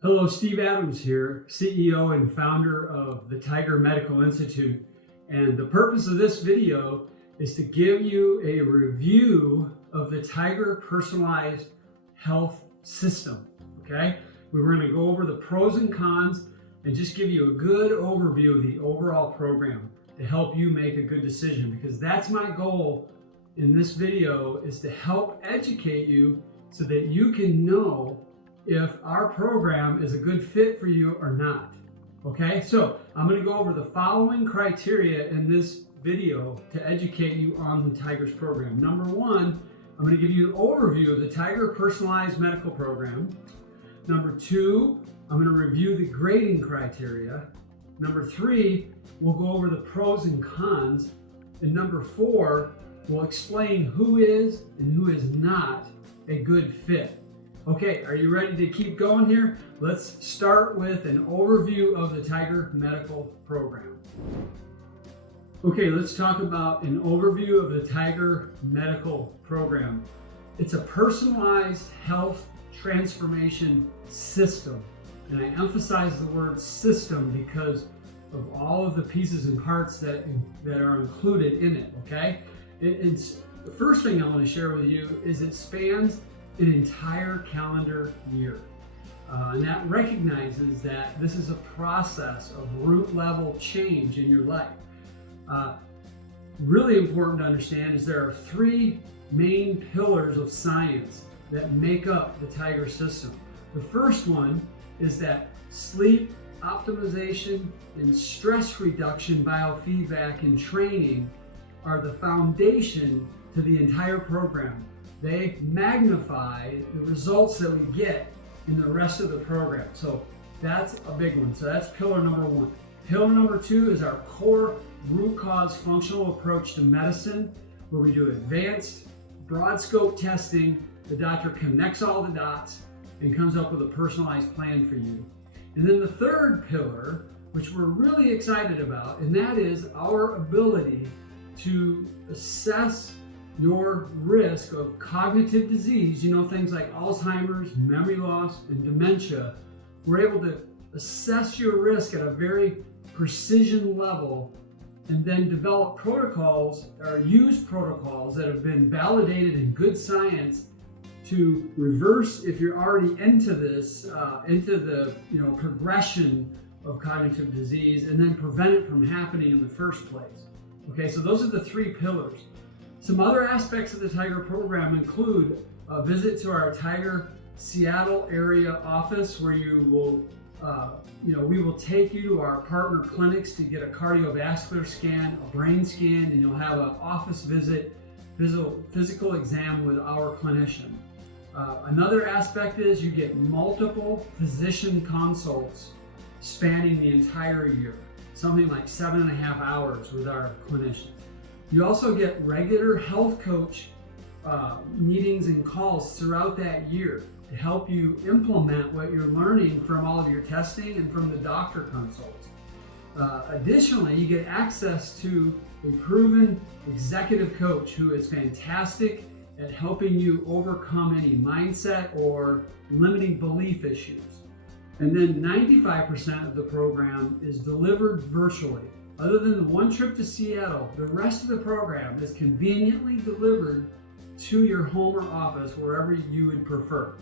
Hello, Steve Adams here, CEO and founder of the Tiger Medical Institute. And the purpose of this video is to give you a review of the Tiger Personalized Health System, okay? We're going to go over the pros and cons and just give you a good overview of the overall program to help you make a good decision, because that's my goal in this video, is to help educate you so that you can know if our program is a good fit for you or not. Okay, so I'm going to go over the following criteria in this video to educate you on the Tigers program. Number one, I'm going to give you an overview of the Tiger Personalized Medical Program. Number two, I'm going to review the grading criteria. Number three, we'll go over the pros and cons. And number four, we'll explain who is and who is not a good fit. Okay, are you ready to keep going here? Let's start with an overview of the Tiger Medical Program. Okay, let's talk about an overview of the Tiger Medical Program. It's a personalized health transformation system. And I emphasize the word system because of all of the pieces and parts that are included in it, okay? It's the first thing I want to share with you is it spans an entire calendar year. And that recognizes that this is a process of root level change in your life. Really important to understand is there are three main pillars of science that make up the Tiger system. The first one is that sleep optimization and stress reduction biofeedback and training are the foundation to the entire program. They magnify the results that we get in the rest of the program. So that's a big one. So that's pillar number one. Pillar number two is our core root cause functional approach to medicine, where we do advanced broad scope testing. The doctor connects all the dots and comes up with a personalized plan for you. And then the third pillar, which we're really excited about, and that is our ability to assess your risk of cognitive disease, things like Alzheimer's, memory loss, and dementia. We're able to assess your risk at a very precision level and then develop protocols or use protocols that have been validated in good science to reverse, if you're already into this, into the progression of cognitive disease, and then prevent it from happening in the first place. Okay, so those are the three pillars. Some other aspects of the Tiger program include a visit to our Tiger Seattle area office, where you will, we will take you to our partner clinics to get a cardiovascular scan, a brain scan, and you'll have an office visit, physical exam with our clinician. Another aspect is you get multiple physician consults spanning the entire year, something like 7.5 hours with our clinicians. You also get regular health coach meetings and calls throughout that year to help you implement what you're learning from all of your testing and from the doctor consults. Additionally, you get access to a proven executive coach who is fantastic at helping you overcome any mindset or limiting belief issues. And then 95% of the program is delivered virtually. Other than the one trip to Seattle, the rest of the program is conveniently delivered to your home or office, wherever you would prefer.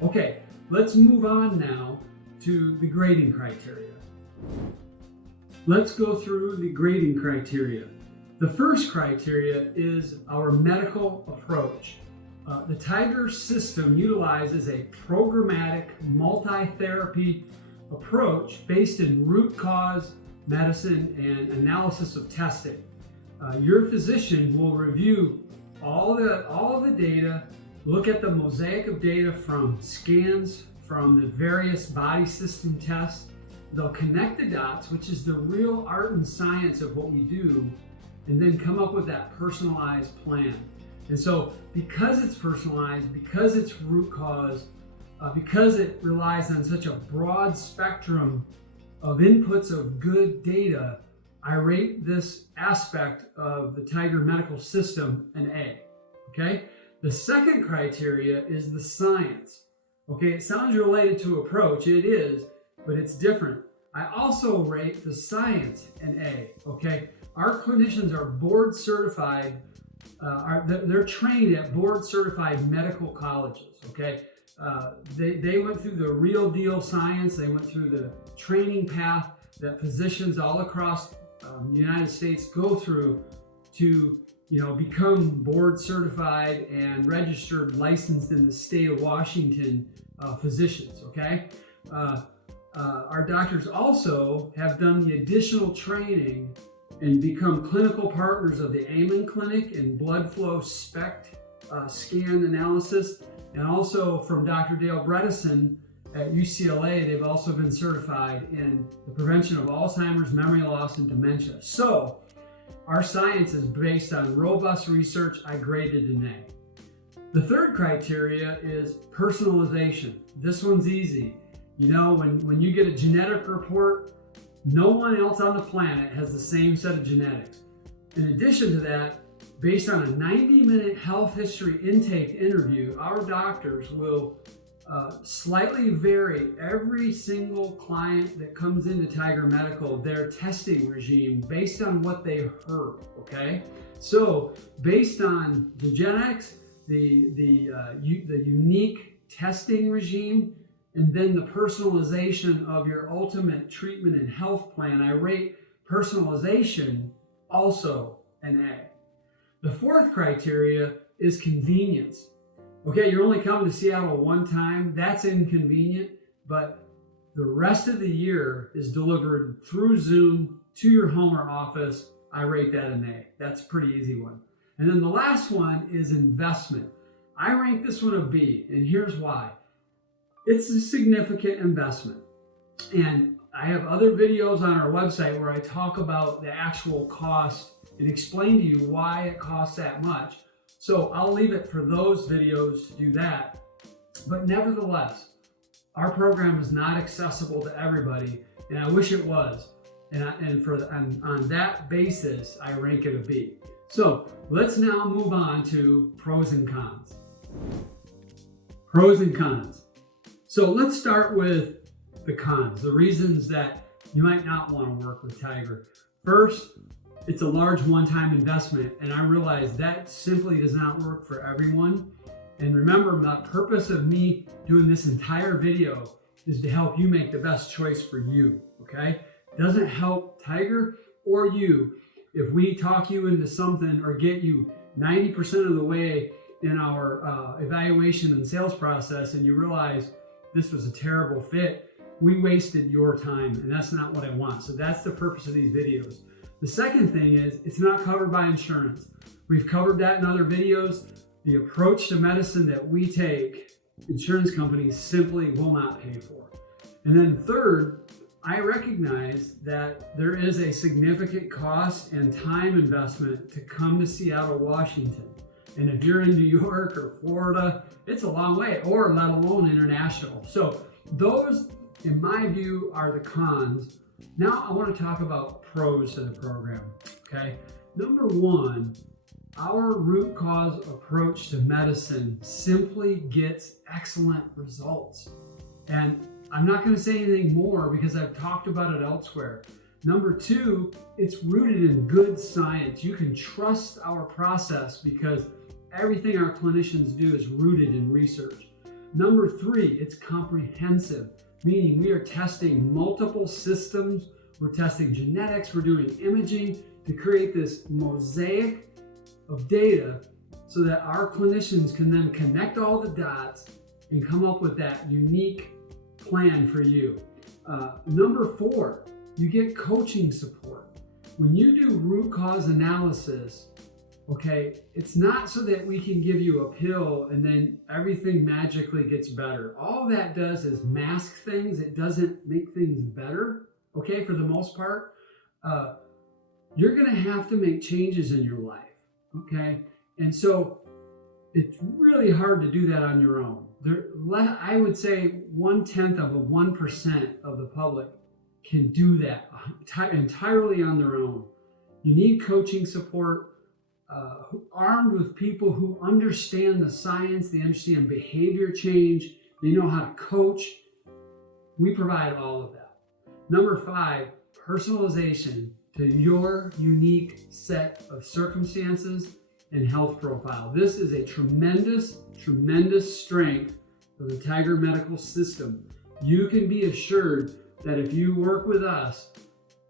Okay, let's move on now to the grading criteria. Let's go through the grading criteria. The first criteria is our medical approach. The Tiger system utilizes a programmatic multi-therapy approach based in root cause medicine and analysis of testing. Your physician will review all of the data, look at the mosaic of data from scans, from the various body system tests. They'll connect the dots, which is the real art and science of what we do, and then come up with that personalized plan. And so because it's personalized, because it's root cause, because it relies on such a broad spectrum of inputs of good data, I rate this aspect of the Tiger medical system an A. Okay? The second criteria is the science. Okay, it sounds related to approach, it is, but it's different. I also rate the science an A, okay? Our clinicians are board certified, they're trained at board certified medical colleges, okay? They went through the real deal science, they went through the training path that physicians all across the United States go through to become board certified and registered, licensed in the state of Washington physicians, okay? Our doctors also have done the additional training and become clinical partners of the Amen Clinic in blood flow SPECT scan analysis. And also from Dr. Dale Bredesen at UCLA, they've also been certified in the prevention of Alzheimer's, memory loss, and dementia. So our science is based on robust research. I graded an A. The third criteria is personalization. This one's easy. When you get a genetic report, no one else on the planet has the same set of genetics. In addition to that, based on a 90-minute health history intake interview, our doctors will slightly vary every single client that comes into Tiger Medical, their testing regime based on what they heard, okay? So based on the genetics, the unique testing regime, and then the personalization of your ultimate treatment and health plan, I rate personalization also an A. The fourth criteria is convenience. Okay, you're only coming to Seattle one time, that's inconvenient, but the rest of the year is delivered through Zoom to your home or office. I rate that an A. That's a pretty easy one. And then the last one is investment. I rank this one a B, and here's why. It's a significant investment. And I have other videos on our website where I talk about the actual cost and explain to you why it costs that much. So I'll leave it for those videos to do that. But nevertheless, our program is not accessible to everybody, and I wish it was. And on that basis, I rank it a B. So let's now move on to pros and cons. Pros and cons. So let's start with the cons, the reasons that you might not want to work with Tiger. First, it's a large one-time investment, and I realize that simply does not work for everyone. And remember, the purpose of me doing this entire video is to help you make the best choice for you, okay? It doesn't help Tiger or you if we talk you into something or get you 90% of the way in our evaluation and sales process and you realize this was a terrible fit. We wasted your time, and that's not what I want. So that's the purpose of these videos. The second thing is it's not covered by insurance. We've covered that in other videos. The approach to medicine that we take, insurance companies simply will not pay for. And then third, I recognize that there is a significant cost and time investment to come to Seattle, Washington. And if you're in New York or Florida, it's a long way, or let alone international. So those, in my view, are the cons. Now I want to talk about pros to the program, okay? Number one, our root cause approach to medicine simply gets excellent results. And I'm not going to say anything more because I've talked about it elsewhere. Number two, it's rooted in good science. You can trust our process because everything our clinicians do is rooted in research. Number three, it's comprehensive, meaning we are testing multiple systems. We're testing genetics, we're doing imaging to create this mosaic of data so that our clinicians can then connect all the dots and come up with that unique plan for you. Number four, you get coaching support. When you do root cause analysis, okay, it's not so that we can give you a pill and then everything magically gets better. All that does is mask things. It doesn't make things better, okay, for the most part. You're gonna have to make changes in your life, okay? And so it's really hard to do that on your own. I would say 0.1% of the public can do that entirely on their own. You need coaching support. Armed with people who understand the science, they understand behavior change, They know how to coach. We provide all of that. Number 5, personalization to your unique set of circumstances and health profile. This is a tremendous, tremendous strength of the Tiger Medical System. You can be assured that if you work with us,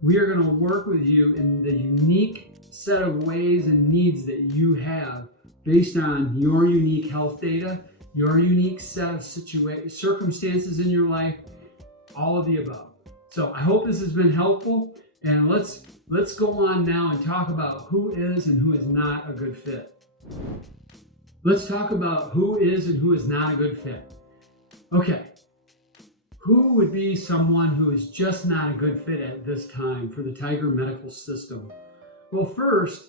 we are going to work with you in the unique set of ways and needs that you have based on your unique health data, your unique set of circumstances in your life, all of the above. So I hope this has been helpful, and let's go on now and talk about who is and who is not a good fit. Let's talk about who is and who is not a good fit. Okay, who would be someone who is just not a good fit at this time for the Tiger Medical System? Well, first,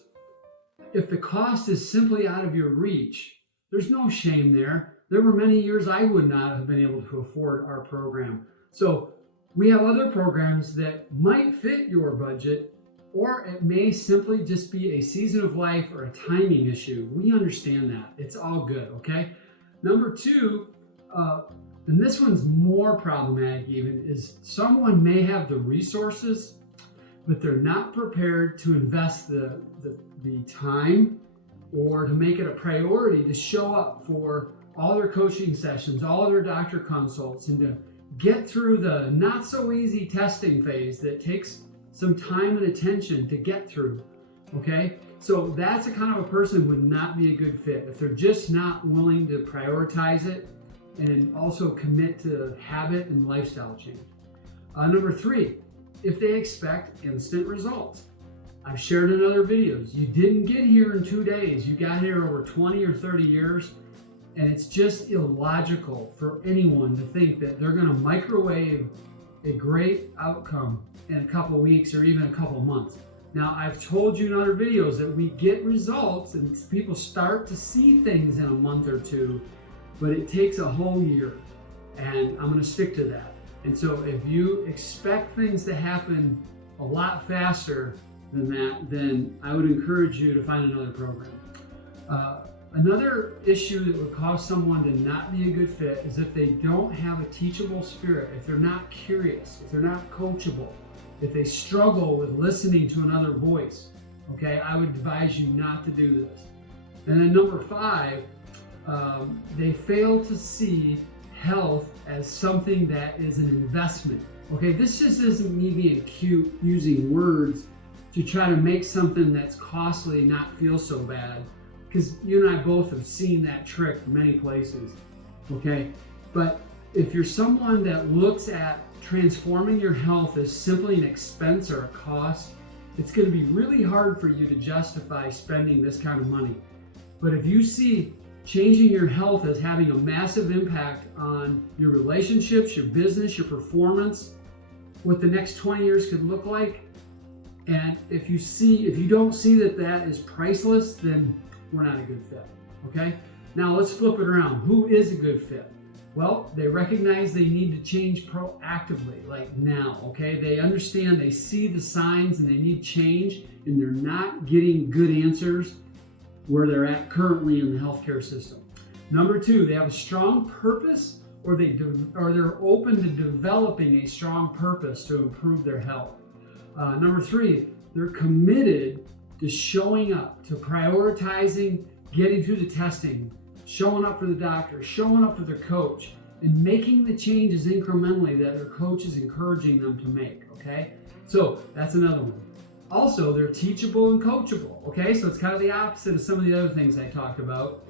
if the cost is simply out of your reach, there's no shame there. There were many years I would not have been able to afford our program. So we have other programs that might fit your budget, or it may simply just be a season of life or a timing issue. We understand that. It's all good, okay? Number 2, and this one's more problematic even, is someone may have the resources, but they're not prepared to invest the time or to make it a priority to show up for all their coaching sessions, all their doctor consults, and to get through the not so easy testing phase that takes some time and attention to get through, okay? So that's a kind of a person who would not be a good fit if they're just not willing to prioritize it and also commit to habit and lifestyle change. Number 3, if they expect instant results. I've shared in other videos, you didn't get here in 2 days, you got here over 20 or 30 years, and it's just illogical for anyone to think that they're gonna microwave a great outcome in a couple weeks or even a couple months. Now, I've told you in other videos that we get results and people start to see things in a month or 2, but it takes a whole year, and I'm gonna stick to that. And so if you expect things to happen a lot faster than that, then I would encourage you to find another program. Another issue that would cause someone to not be a good fit is if they don't have a teachable spirit, if they're not curious, if they're not coachable, if they struggle with listening to another voice, okay, I would advise you not to do this. And then number 5, they fail to see health as something that is an investment. Okay, this just isn't me being cute using words to try to make something that's costly not feel so bad, because you and I both have seen that trick many places, okay? But if you're someone that looks at transforming your health as simply an expense or a cost, it's gonna be really hard for you to justify spending this kind of money. But if you see changing your health as having a massive impact on your relationships, your business, your performance, what the next 20 years could look like, and if you don't see that that is priceless, then we're not a good fit, okay? Now let's flip it around. Who is a good fit? Well, they recognize they need to change proactively, like now, okay? They understand, they see the signs and they need change, and they're not getting good answers where they're at currently in the healthcare system. Number 2, they have a strong purpose, or they're open to developing a strong purpose to improve their health. Number 3, they're committed to showing up, to prioritizing getting through the testing, showing up for the doctor, showing up for their coach, and making the changes incrementally that their coach is encouraging them to make, okay? So that's another one. Also, they're teachable and coachable, okay? So it's kind of the opposite of some of the other things I talked about.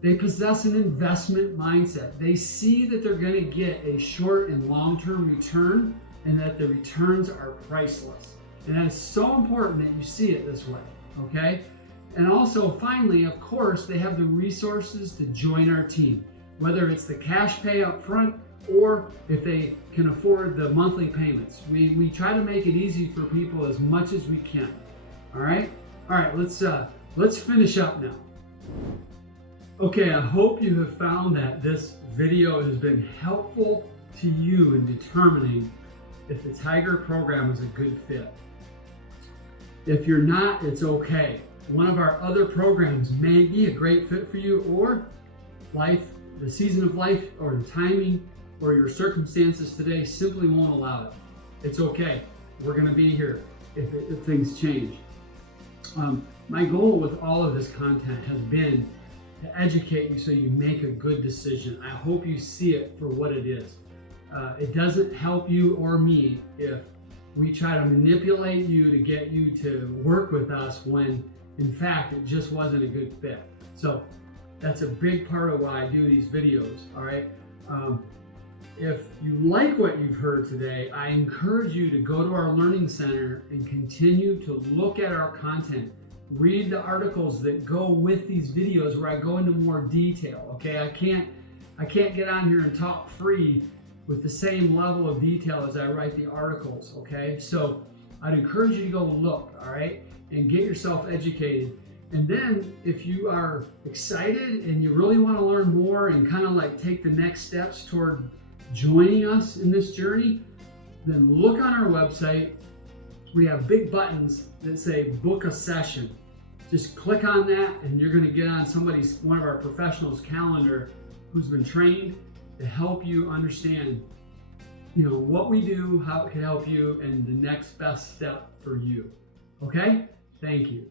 They possess an investment mindset. They see that they're gonna get a short and long-term return, and that the returns are priceless. And that is so important that you see it this way, okay? And also, finally, of course, they have the resources to join our team, whether it's the cash pay up front or if they can afford the monthly payments. We try to make it easy for people as much as we can, all right? All right, let's finish up now. Okay, I hope you have found that this video has been helpful to you in determining if the Tiger program is a good fit. If you're not, it's okay. One of our other programs may be a great fit for you, or life the season of life or the timing or your circumstances today simply won't allow it. It's okay. We're going to be here if things change. My goal with all of this content has been to educate you so you make a good decision. I hope you see it for what it is. It doesn't help you or me if we try to manipulate you to get you to work with us when in fact it just wasn't a good fit. So that's a big part of why I do these videos, all right? If you like what you've heard today, I encourage you to go to our Learning Center and continue to look at our content. Read the articles that go with these videos where I go into more detail, okay? I can't get on here and talk free with the same level of detail as I write the articles, okay? So I'd encourage you to go look, all right? And get yourself educated. And then if you are excited and you really want to learn more and kind of like take the next steps toward joining us in this journey, then look on our website. We have big buttons that say book a session. Just click on that and you're going to get on one of our professionals' calendar who's been trained to help you understand, what we do, how it can help you, and the next best step for you. Okay? Thank you.